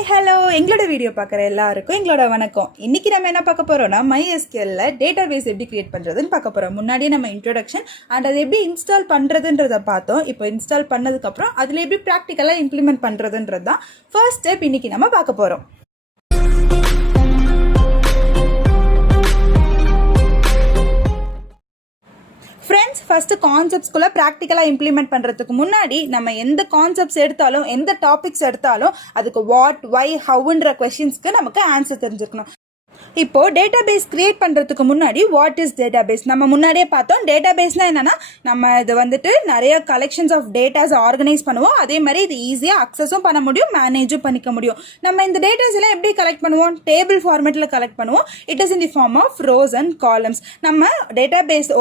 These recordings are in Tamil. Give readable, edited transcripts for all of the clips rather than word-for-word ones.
ஹாய் ஹலோ எங்களோட வீடியோ பார்க்குற எல்லாருக்கும் எங்களோட வணக்கம். இன்றைக்கி நம்ம என்ன பார்க்க போகிறோம்னா MySQL டேட்டாபேஸ் எப்படி கிரியேட் பண்ணுறதுன்னு பார்க்க போகிறோம். முன்னாடியே நம்ம இன்ட்ரோடக்ஷன் அண்ட் அதை எப்படி இன்ஸ்டால் பண்ணுறதுன்றதை பார்த்தோம். இப்போ இன்ஸ்டால் பண்ணதுக்கப்புறம் அதில் எப்படி ப்ராக்டிக்கலாக இம்ப்ளிமெண்ட் பண்ணுறதுன்றது தான் ஃபர்ஸ்ட் ஸ்டெப் இன்றைக்கி நம்ம பார்க்க போகிறோம். ஃப்ரெண்ட்ஸ், ஃபஸ்ட்டு கான்செப்ட்ஸ்குள்ளே ப்ராக்டிக்கலாக இம்ப்ளிமெண்ட் பண்ணுறதுக்கு முன்னாடி நம்ம எந்த கான்செப்ட்ஸ் எடுத்தாலும் எந்த டாபிக்ஸ் எடுத்தாலும் அதுக்கு வாட் வை ஹவுன்ற கொஷின்ஸ்க்கு நமக்கு ஆன்சர் தெரிஞ்சுக்கணும். இப்போ டேட்டாபேஸ் கிரியேட் பண்ணுறதுக்கு முன்னாடி வாட் இஸ் டேட்டாபேஸ் நம்ம முன்னாடியே பார்த்தோம். டேட்டாபேஸ்னால் என்னென்னா நம்ம இது வந்துட்டு நிறைய கலெக்ஷன்ஸ் ஆஃப் டேட்டாஸ் ஆர்கனைஸ் பண்ணுவோம். அதே மாதிரி இது ஈஸியாக அக்சஸும் பண்ண முடியும், மேனேஜும் பண்ணிக்க முடியும். நம்ம இந்த டேட்டாஸ் எல்லாம் எப்படி கலெக்ட் பண்ணுவோம்? டேபிள் ஃபார்மேட்டில் கலெக்ட் பண்ணுவோம். It is in the form of rows and columns. நம்ம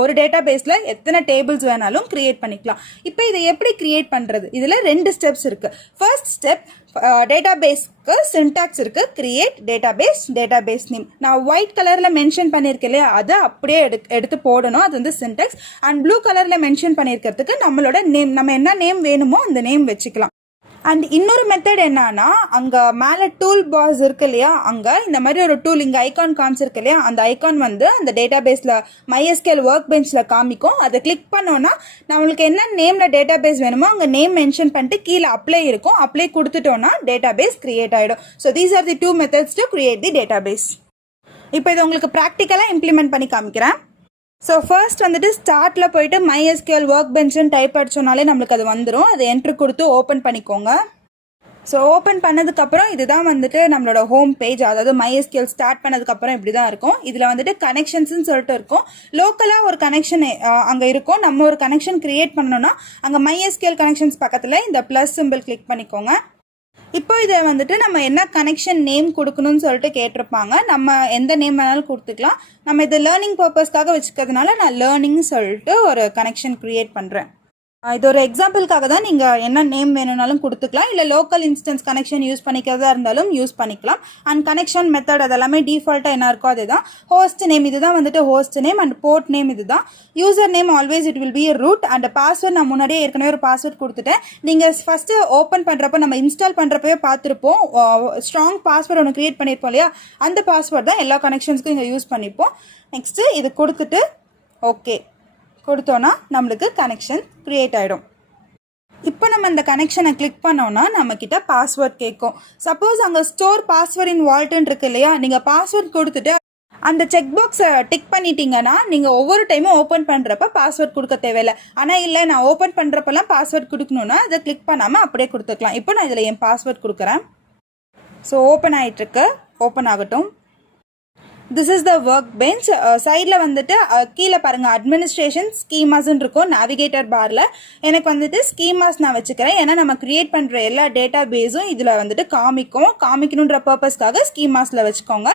ஒரு டேட்டாபேஸில் எத்தனை டேபிள்ஸ் வேணாலும் கிரியேட் பண்ணிக்கலாம். இப்போ இதை எப்படி கிரியேட் பண்ணுறது? இதில் 2 ஸ்டெப்ஸ் இருக்குது. ஃபர்ஸ்ட் ஸ்டெப், டேட்டாபேஸ்க்கு சின்டாக்ஸ் இருக்கு, கிரியேட் டேட்டாபேஸ் நேம். நான் ஒயிட் கலர்ல மென்ஷன் பண்ணியிருக்கேன் இல்லையா, அதை அப்படியே எடுத்து போடணும். அது வந்து சின்டாக்ஸ். அண்ட் ப்ளூ கலர்ல மென்ஷன் பண்ணியிருக்கிறதுக்கு நம்மளோட நேம், நம்ம என்ன நேம் வேணுமோ அந்த நேம் வச்சுக்கலாம். அண்ட் இன்னொரு மெத்தட் என்னன்னா, அங்கே மேலே டூல் பாஸ் இருக்கு இல்லையா, அங்கே இந்த மாதிரி ஒரு டூல் இங்கே ஐகான் காமிச்சிருக்கு இல்லையா, அந்த ஐகான் வந்து அந்த டேட்டாபேஸில் MySQL ஒர்க் பெஞ்சில் காமிக்கும். அதை கிளிக் பண்ணோன்னா நம்மளுக்கு என்ன நேமில் டேட்டாபேஸ் வேணுமோ அங்கே நேம் மென்ஷன் பண்ணிட்டு கீழே அப்ளை இருக்கும். அப்ளை கொடுத்துட்டோன்னா டேட்டாபேஸ் கிரியேட் ஆகிடும். So these are the 2 methods to create the database. இப்போ இது உங்களுக்கு ப்ராக்டிக்கலாக இம்ப்ளிமெண்ட் பண்ணி காமிக்கிறேன். ஸோ ஃபர்ஸ்ட் வந்துட்டு ஸ்டார்ட்டில் போயிட்டு MySQL ஒர்க் பெஞ்சுன்னு டைப் அடிச்சோனாலே நம்மளுக்கு அது வந்துடும். அதை என்ட்ரு கொடுத்து ஓப்பன் பண்ணிக்கோங்க. ஸோ ஓப்பன் பண்ணதுக்கப்புறம் இதுதான் வந்துட்டு நம்மளோட ஹோம் பேஜ். அதாவது MySQL ஸ்டார்ட் பண்ணதுக்கப்புறம் இப்படி தான் இருக்கும். இதில் வந்துட்டு கனெக்ஷன்ஸ்னு சொல்லிட்டு இருக்கும். லோக்கலாக ஒரு கனெக்ஷன் அங்கே இருக்கும். நம்ம ஒரு கனெக்ஷன் க்ரியேட் பண்ணணும்னா அங்கே MySQL கனெக்ஷன்ஸ் பக்கத்தில் இந்த ப்ளஸ் சிம்பிள் கிளிக் பண்ணிக்கோங்க. இப்போ இதை வந்துட்டு நம்ம என்ன கனெக்ஷன் நேம் கொடுக்கணும்னு சொல்லிட்டு கேட்டிருப்பாங்க. நம்ம எந்த நேம் வேணாலும் கொடுத்துக்கலாம். நம்ம இது லேர்னிங் பர்பஸ்க்காக வச்சுக்கிறதுனால நான் லேர்னிங்னு சொல்லிட்டு ஒரு கனெக்ஷன் க்ரியேட் பண்ணுறேன். இது ஒரு எக்ஸாம்பிளுக்காக தான். நீங்கள் என்ன நேம் வேணும்னாலும் கொடுத்துக்கலாம். இல்லை லோக்கல் இன்ஸ்டன்ஸ் கனெக்ஷன் யூஸ் பண்ணிக்கிறதா இருந்தாலும் யூஸ் பண்ணிக்கலாம். அண்ட் கனெக்ஷன் மெத்தட் அதெல்லாமே டிஃபால்ட்டாக என்ன இருக்கோ அதுதான். ஹோஸ்ட் நேம் இதுதான் வந்துட்டு host name. And port name இதுதான். User name always it will be root. And password நான் முன்னாடியே ஏற்கனவே ஒரு பாஸ்வேர்ட் கொடுத்துட்டேன். நீங்கள் ஃபஸ்ட்டு ஓப்பன் பண்ணுறப்ப நம்ம இன்ஸ்டால் பண்ணுறப்பவே பார்த்துருப்போம். ஸ்ட்ராங் பாஸ்வேர்ட் ஒன்று க்ரியேட் பண்ணியிருப்போம் இல்லையா, அந்த பாஸ்வேர்ட் தான் எல்லா கனெக்ஷன்ஸ்க்கும் இங்கே யூஸ் பண்ணிப்போம். நெக்ஸ்ட்டு இது கொடுத்துட்டு ஓகே கொடுத்தோன்னா நம்மளுக்கு கனெக்ஷன் க்ரியேட் ஆகிடும். இப்போ நம்ம இந்த கனெக்ஷனை கிளிக் பண்ணோன்னா நம்மக்கிட்ட பாஸ்வேர்ட் கேட்கும். சப்போஸ் அங்கே ஸ்டோர் பாஸ்வேர்ட் இன் வால்ட்டுன்னு இருக்கு இல்லையா, நீங்கள் பாஸ்வேர்ட் கொடுத்துட்டு அந்த செக் பாக்ஸை டிக் பண்ணிட்டீங்கன்னா நீங்கள் ஒவ்வொரு டைமும் ஓப்பன் பண்ணுறப்ப பாஸ்வேர்ட் கொடுக்க தேவையில்லை. ஆனால் இல்லை நான் ஓப்பன் பண்ணுறப்பெல்லாம் பாஸ்வேர்ட் கொடுக்கணுன்னா அதை கிளிக் பண்ணாமல் அப்படியே கொடுத்துக்கலாம். இப்போ நான் இதில் என் பாஸ்வேர்ட் கொடுக்குறேன். ஸோ ஓப்பன் ஆகிட்டுருக்கு, ஓப்பன் ஆகட்டும். This is the work bench. சைடில் வந்துட்டு கீழே பாருங்கள் அட்மினிஸ்ட்ரேஷன் ஸ்கீமாஸ்ன்னு இருக்கும் நேவிகேட்டர் பாரில். எனக்கு வந்துட்டு ஸ்கீமாஸ் நான் வச்சுக்கிறேன். ஏன்னா நம்ம க்ரியேட் பண்ணுற எல்லா டேட்டா பேஸும் இதில் வந்துட்டு காமிக்கணுன்ற பர்பஸ்க்காக ஸ்கீமாஸில் வச்சுக்கோங்க.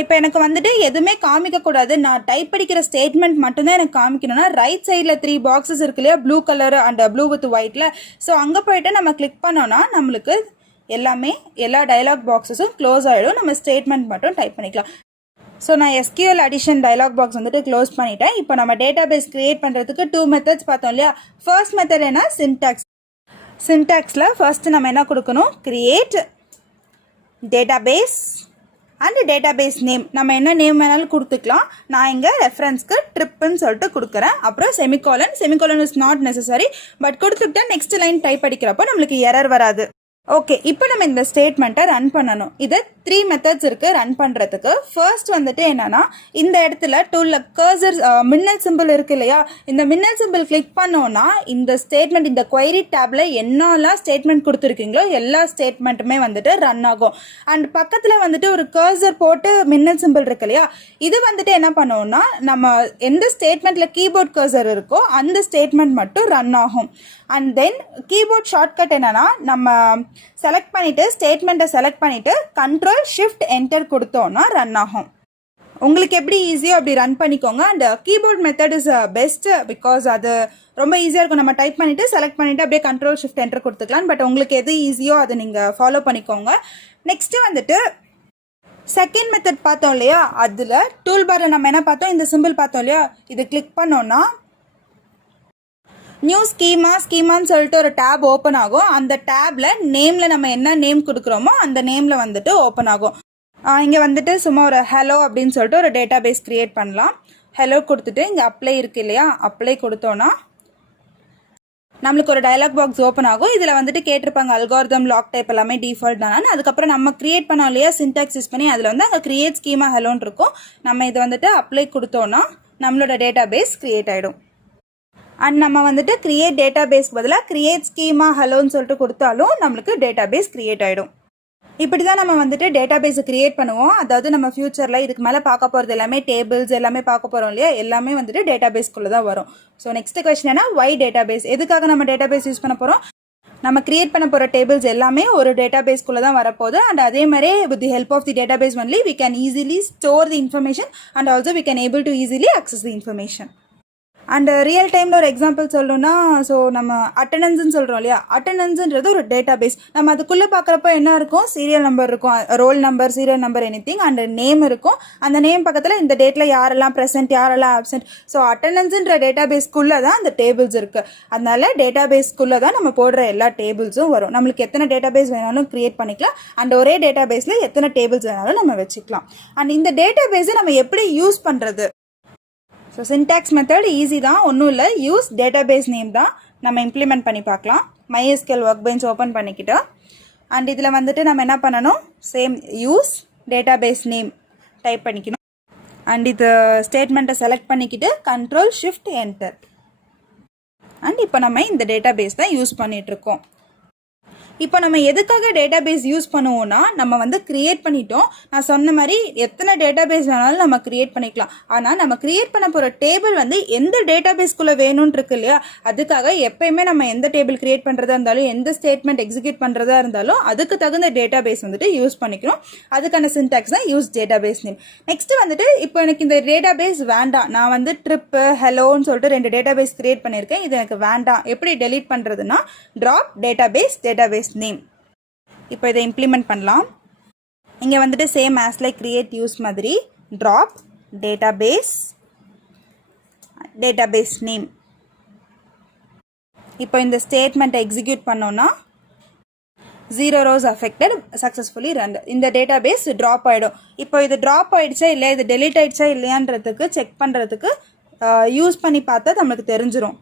இப்போ எனக்கு வந்துட்டு எதுவுமே காமிக்கக்கூடாது, நான் டைப் படிக்கிற ஸ்டேட்மெண்ட் மட்டும்தான் எனக்கு காமிக்கணும்னா ரைட் சைடில் 3 பாக்ஸஸ் இருக்கு இல்லையா, blue colour and blue with ஒயிட்டில். ஸோ அங்கே போய்ட்டு நம்ம கிளிக் பண்ணோன்னா நம்மளுக்கு எல்லா டயலாக் பாக்ஸஸும் க்ளோஸ் ஆகிடும். நம்ம ஸ்டேட்மெண்ட் மட்டும் டைப் பண்ணிக்கலாம். ஸோ நான் SQL அடிஷன் டயலாக் பாக்ஸ் வந்துட்டு க்ளோஸ் பண்ணிட்டேன். இப்போ நம்ம டேட்டாபேஸ் கிரியேட் பண்ணுறதுக்கு 2 மெத்தட்ஸ் பார்த்தோம் இல்லையா. ஃபர்ஸ்ட் மெத்தட் என்ன, சின்டாக்ஸ். சின்டாக்ஸில் ஃபர்ஸ்ட் நம்ம என்ன கொடுக்கணும், create database and database name. நம்ம என்ன நேம் வேணாலும் கொடுத்துக்கலாம். நான் இங்கே ரெஃபரன்ஸ்க்கு ட்ரிப்புன்னு சொல்லிட்டு கொடுக்குறேன். அப்புறம் semicolon is not necessary, but கொடுத்துக்கிட்டா நெக்ஸ்ட் லைன் டைப் அடிக்கிறப்போ நம்மளுக்கு எரர் வராது. ஓகே, இப்போ நம்ம இந்த ஸ்டேட்மெண்ட்டை ரன் பண்ணணும். இது 3 மெத்தட்ஸ் இருக்குது ரன் பண்ணுறதுக்கு. ஃபர்ஸ்ட் வந்துட்டு என்னென்னா, இந்த இடத்துல டூலில் கர்சர் மின்னல் சிம்பிள் இருக்குது இல்லையா, இந்த மின்னல் சிம்பிள் கிளிக் பண்ணோன்னா இந்த ஸ்டேட்மெண்ட் இந்த குவைரி டேப்பில் என்னெல்லாம் ஸ்டேட்மெண்ட் கொடுத்துருக்கீங்களோ எல்லா ஸ்டேட்மெண்ட்டுமே வந்துட்டு ரன் ஆகும். அண்ட் பக்கத்தில் வந்துட்டு ஒரு கர்சர் போட்டு மின்னல் சிம்பிள் இருக்கு இல்லையா, இது வந்துட்டு என்ன பண்ணுவோம்னா நம்ம எந்த ஸ்டேட்மெண்ட்டில் கீபோர்ட் கர்சர் இருக்கோ அந்த ஸ்டேட்மெண்ட் மட்டும் ரன் ஆகும். அண்ட் தென் கீபோர்ட் ஷார்ட்கட் என்னென்னா, நம்ம செலக்ட் பண்ணிவிட்டு ஸ்டேட்மெண்ட்டை செலக்ட் பண்ணிவிட்டு Ctrl+Shift+Enter கொடுத்தோன்னா ரன் ஆகும். உங்களுக்கு எப்படி ஈஸியோ அப்படி ரன் பண்ணிக்கோங்க. And keyboard method is best because அது ரொம்ப ஈஸியாக இருக்கும். நம்ம டைப் பண்ணிவிட்டு செலக்ட் பண்ணிவிட்டு அப்படியே Ctrl+Shift+Enter கொடுத்துக்கலாம். பட் உங்களுக்கு எது ஈஸியோ அதை நீங்கள் ஃபாலோ பண்ணிக்கோங்க. நெக்ஸ்ட்டு வந்துட்டு செகண்ட் மெத்தட் பார்த்தோம் இல்லையா, அதில் டூல் பாரில் நம்ம என்ன பார்த்தோம், இந்த சிம்பிள் பார்த்தோம் இல்லையா, இது கிளிக் பண்ணோன்னா நியூ ஸ்கீமான்னு சொல்லிட்டு ஒரு டேப் ஓப்பன் ஆகும். அந்த டேப்ல நேம்ல நம்ம என்ன நேம் கொடுக்குறோமோ அந்த நேம்ல வந்துட்டு ஓப்பன் ஆகும். இங்கே வந்துட்டு சும்மா ஒரு ஹலோ அப்படின்னு சொல்லிட்டு ஒரு டேட்டா பேஸ் கிரியேட் பண்ணலாம். ஹலோ கொடுத்துட்டு இங்கே அப்ளை இருக்கு இல்லையா, அப்ளை கொடுத்தோன்னா நம்மளுக்கு ஒரு டயலாக் பாக்ஸ் ஓப்பன் ஆகும். இதில் வந்துட்டு கேட்டிருப்பாங்க அல்காரிதம் லாக் டைப் எல்லாமே டிஃபால்ட் தானே. அதுக்கப்புறம் நம்ம கிரியேட் பண்ணோம் இல்லையா சின்டாக்ஸ் யூஸ் பண்ணி, அதில் வந்து அங்கே கிரியேட் ஸ்கீமா ஹலோன்னு இருக்கும். நம்ம இதை வந்துட்டு அப்ளை கொடுத்தோன்னா நம்மளோட டேட்டா பேஸ் கிரியேட் ஆகிடும். அண்ட் நம்ம வந்துட்டு கிரியேட் டேட்டா பேஸ்க்கு பதிலாக கிரியேட் ஸ்கீமா ஹலோன்னு சொல்லிட்டு கொடுத்தாலும் நம்மளுக்கு டேட்டா பேஸ் கிரியேட் ஆகிடும். இப்படி தான் நம்ம வந்துட்டு டேட்டா பேஸை கிரியேட் பண்ணுவோம். அதாவது நம்ம ஃபியூச்சரில் இதுக்கு மேலே பார்க்க போகிறது எல்லாமே டேபிள்ஸ் எல்லாமே பார்க்க போகிறோம் இல்லையா, எல்லாமே வந்துட்டு டேட்டா பேஸ்க்குள்ளே தான் வரும். ஸோ நெக்ஸ்ட் கொஸ்டின் என்ன, ஒய் டேட்டா பேஸ்? எதுக்காக நம்ம டேட்டா பேஸ் யூஸ் பண்ண போகிறோம்? நம்ம கிரியேட் பண்ண போகிற டேபிள்ஸ் எல்லாமே ஒரு டேட்டா பேஸ்க்குள்ளே தான் வரப்போகுது. அண்ட் அதே மாதிரி with the help of the data base only we can easily store the information and also we can able to easily access the information. And real டைமில் ஒரு எக்ஸாம்பிள் சொல்லணும்னா, ஸோ நம்ம அட்டண்டன்ஸ்ன்னு சொல்கிறோம் இல்லையா, அட்டண்டன்ஸுன்றது ஒரு டேட்டா பேஸ். நம்ம அதுக்குள்ளே பார்க்குறப்ப என்ன இருக்கும், சீரியல் நம்பர் இருக்கும், roll number, serial number, anything, and name இருக்கும். அந்த நேம் பக்கத்தில் இந்த டேட்டில் யாரெல்லாம் ப்ரெசென்ட் யாரெல்லாம் ஆப்சென்ட். ஸோ அட்டண்டன்ஸுன்ற டேட்டா பேஸ்க்குள்ளே தான் அந்த டேபிள்ஸ் இருக்குது. அதனால டேட்டா பேஸ்க்குள்ளே தான் நம்ம போடுற எல்லா டேபிள்ஸும் வரும். நம்மளுக்கு எத்தனை டேட்டா பேஸ் வேணாலும் க்ரியேட் பண்ணிக்கலாம். அண்ட் ஒரே டேட்டா பேஸில் எத்தனை டேபிள்ஸ் வேணாலும் நம்ம வச்சுக்கலாம். அண்ட் இந்த டேட்டா பேஸை நம்ம எப்படி யூஸ் பண்ணுறது? ஸோ சின்டாக்ஸ் மெத்தட் ஈஸி தான், ஒன்றும் இல்லை, யூஸ் டேட்டாபேஸ் நேம் தான் நம்ம இம்ப்ளிமெண்ட் பண்ணி பார்க்கலாம். MySQL ஒர்க் பெஞ்ச் ஓப்பன் பண்ணிக்கிட்டோம். அண்ட் இதில் வந்துட்டு நம்ம என்ன பண்ணணும், same use database name type பண்ணிக்கணும். அண்ட் இது ஸ்டேட்மெண்ட்டை செலக்ட் பண்ணிக்கிட்டு Ctrl+Shift+Enter. அண்ட் இப்போ நம்ம இந்த டேட்டாபேஸ் தான் யூஸ் பண்ணிகிட்ருக்கோம். இப்போ நம்ம எதுக்காக டேட்டா பேஸ் யூஸ் பண்ணுவோம்னா, நம்ம வந்து கிரியேட் பண்ணிட்டோம். நான் சொன்ன மாதிரி எத்தனை டேட்டா பேஸ் வேணாலும் நம்ம கிரியேட் பண்ணிக்கலாம். ஆனால் நம்ம கிரியேட் பண்ண போகிற டேபிள் வந்து எந்த டேட்டா பேஸ்க்குள்ளே வேணும்னு இருக்கு இல்லையா, அதுக்காக எப்பயுமே நம்ம எந்த டேபிள் கிரியேட் பண்ணுறதா இருந்தாலும் எந்த ஸ்டேட்மெண்ட் எக்ஸிக்யூட் பண்ணுறதா இருந்தாலும் அதுக்கு தகுந்த டேட்டா பேஸ் வந்துட்டு யூஸ் பண்ணிக்கிறோம். அதுக்கான சின்டாக்ஸ் தான் use data base name. Next வந்துட்டு இப்போ எனக்கு இந்த டேட்டா பேஸ் வேண்டாம், நான் வந்து ட்ரிப்பு ஹலோன்னு சொல்லிட்டு 2 டேட்டா பேஸ் கிரியேட் பண்ணியிருக்கேன், இது எனக்கு வேண்டாம், எப்படி டெலீட் பண்ணுறதுன்னா ட்ராப் டேட்டா பேஸ் நேம். இப்போ இதை இம்ப்ளிமெண்ட் பண்ணலாம். இங்கே வந்துட்டு same as like create use மாதிரி ட்ராப் டேட்டாபேஸ் நேம். இப்போ இந்த ஸ்டேட்மெண்ட்டை எக்ஸிக்யூட் பண்ணோன்னா 0 rows affected successfully run. இந்த டேட்டாபேஸ் ட்ராப் ஆகிடும். இப்போ இது ட்ராப் ஆகிடுச்சா இல்லையா, இது டெலீட் ஆகிடுச்சா இல்லையான்றதுக்கு செக் பண்ணுறதுக்கு யூஸ் பண்ணி பார்த்தா நம்மளுக்கு தெரிஞ்சிடும்.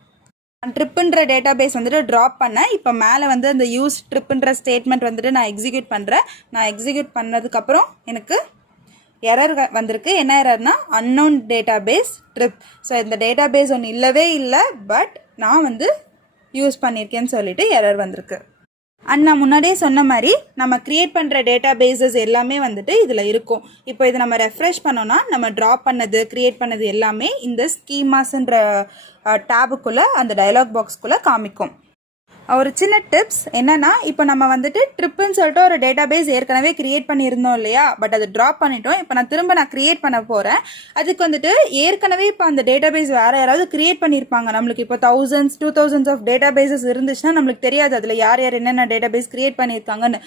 ட்ரிப்புன்ற டேட்டா பேஸ் வந்துட்டு ட்ராப் பண்ணேன். இப்போ மேலே வந்து அந்த யூஸ் ட்ரிப்புன்ற ஸ்டேட்மெண்ட் வந்துட்டு நான் எக்ஸிக்யூட் பண்ணுறேன். நான் எக்ஸிக்யூட் பண்ணதுக்கப்புறம் எனக்கு எரர் வந்திருக்கு. என்ன எரர்னா unknown database trip. So இந்த டேட்டா பேஸ் ஒன்று இல்லவே இல்லை, பட் நான் வந்து யூஸ் பண்ணியிருக்கேன்னு சொல்லிட்டு எரர் வந்திருக்கு. அண்ட் நான் முன்னாடியே சொன்ன மாதிரி நம்ம கிரியேட் பண்ணுற டேட்டா பேஸஸ் எல்லாமே வந்துட்டு இதில் இருக்கும். இப்போ இதை நம்ம ரெஃப்ரெஷ் பண்ணோன்னா நம்ம ட்ராப் பண்ணது கிரியேட் பண்ணது எல்லாமே இந்த ஸ்கீமாஸ்ன்ற டேபுக்குள்ளே அந்த டயலாக் பாக்ஸ்க்குள்ளே காமிக்கும். ஒரு சின்ன டிப்ஸ் என்னன்னா, இப்போ நம்ம வந்துட்டு ட்ரிப்புன்னு சொல்லிட்டு ஒரு டேட்டா பேஸ் ஏற்கனவே கிரியேட் பண்ணியிருந்தோம் இல்லையா, பட் அதை ட்ராப் பண்ணிட்டோம். இப்போ நான் திரும்ப கிரியேட் பண்ண போகிறேன். அதுக்கு வந்துட்டு ஏற்கனவே இப்போ அந்த டேட்டா பேஸ் வேறு யாராவது கிரியேட் பண்ணியிருப்பாங்க. நம்மளுக்கு இப்போ 1000s 2000s of data bases இருந்துச்சுன்னா நம்மளுக்கு தெரியாது அதில் யார் என்னென்ன டேட்டா பேஸ் கிரியேட் பண்ணியிருக்காங்கன்னு.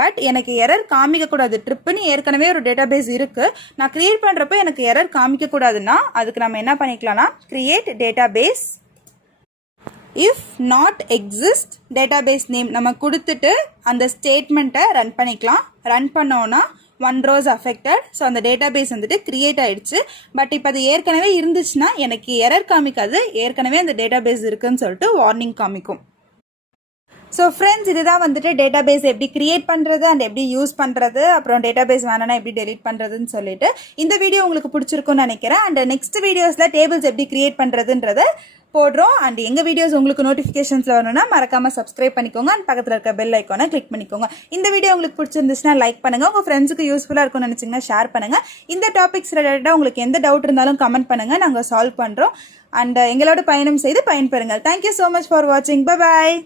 பட் எனக்கு எரர் காமிக்கக்கூடாது. ட்ரிப்புன்னு ஏற்கனவே ஒரு டேட்டா பேஸ் இருக்குது, நான் கிரியேட் பண்ணுறப்போ எனக்கு எரர் காமிக்கக்கூடாதுன்னா அதுக்கு நம்ம என்ன பண்ணிக்கலாம்னா create database if not exist database name நம்ம கொடுத்துட்டு அந்த ஸ்டேட்மெண்ட்டை ரன் பண்ணிக்கலாம். ரன் பண்ணோன்னா 1 rows affected. ஸோ அந்த டேட்டாபேஸ் வந்துட்டு கிரியேட் ஆகிடுச்சு. பட் இப்போ அது ஏற்கனவே இருந்துச்சுன்னா எனக்கு எரர் காமிக்காது, ஏற்கனவே அந்த டேட்டாபேஸ் இருக்குன்னு சொல்லிட்டு வார்னிங் காமிக்கும். ஸோ ஃப்ரெண்ட்ஸ், இதுதான் வந்துட்டு டேட்டா பேஸ் எப்படி கிரியேட் பண்ணுறது அண்ட் எப்படி யூஸ் பண்ணுறது, அப்புறம் டேட்டா பேஸ் வேணான்னா எப்படி டெலீட் பண்ணுறதுன்னு சொல்லிட்டு இந்த வீடியோ உங்களுக்கு பிடிச்சிருக்குன்னு நினைக்கிறேன். அண்ட் நெக்ஸ்ட் வீடியோஸில் டேபிள்ஸ் எப்படி கிரியேட் பண்ணுறதுன்றதை போடுறோம். அண்ட் எங்கள் வீடியோஸ் உங்களுக்கு நோட்டிஃபிகேஷன்ஸில் வரணும்னா மறக்காமல் சப்ஸ்கிரைப் பண்ணிக்கோங்க. அண்ட் பக்கத்தில் இருக்க பெல் ஐக்கானை கிளிக் பண்ணிக்கோங்க. இந்த வீடியோ உங்களுக்கு பிடிச்சிருந்துச்சுன்னா லைக் பண்ணுங்கள். உங்கள் ஃப்ரெண்ட்ஸுக்கு யூஸ்ஃபுல்லாக இருக்கும்னு நினச்சிங்கன்னா ஷேர் பண்ணுங்கள். இந்த டாபிக்ஸ் ரிலேட்டடாக உங்களுக்கு எந்த டவுட் இருந்தாலும் கமெண்ட் பண்ணுங்கள், நாங்கள் சால்வ் பண்ணுறோம். அண்ட் எங்களோட பயணம் செய்து பயன்பெறுங்கள். தேங்க்யூ ஸோ மச் ஃபார் வாட்சிங். Bye bye.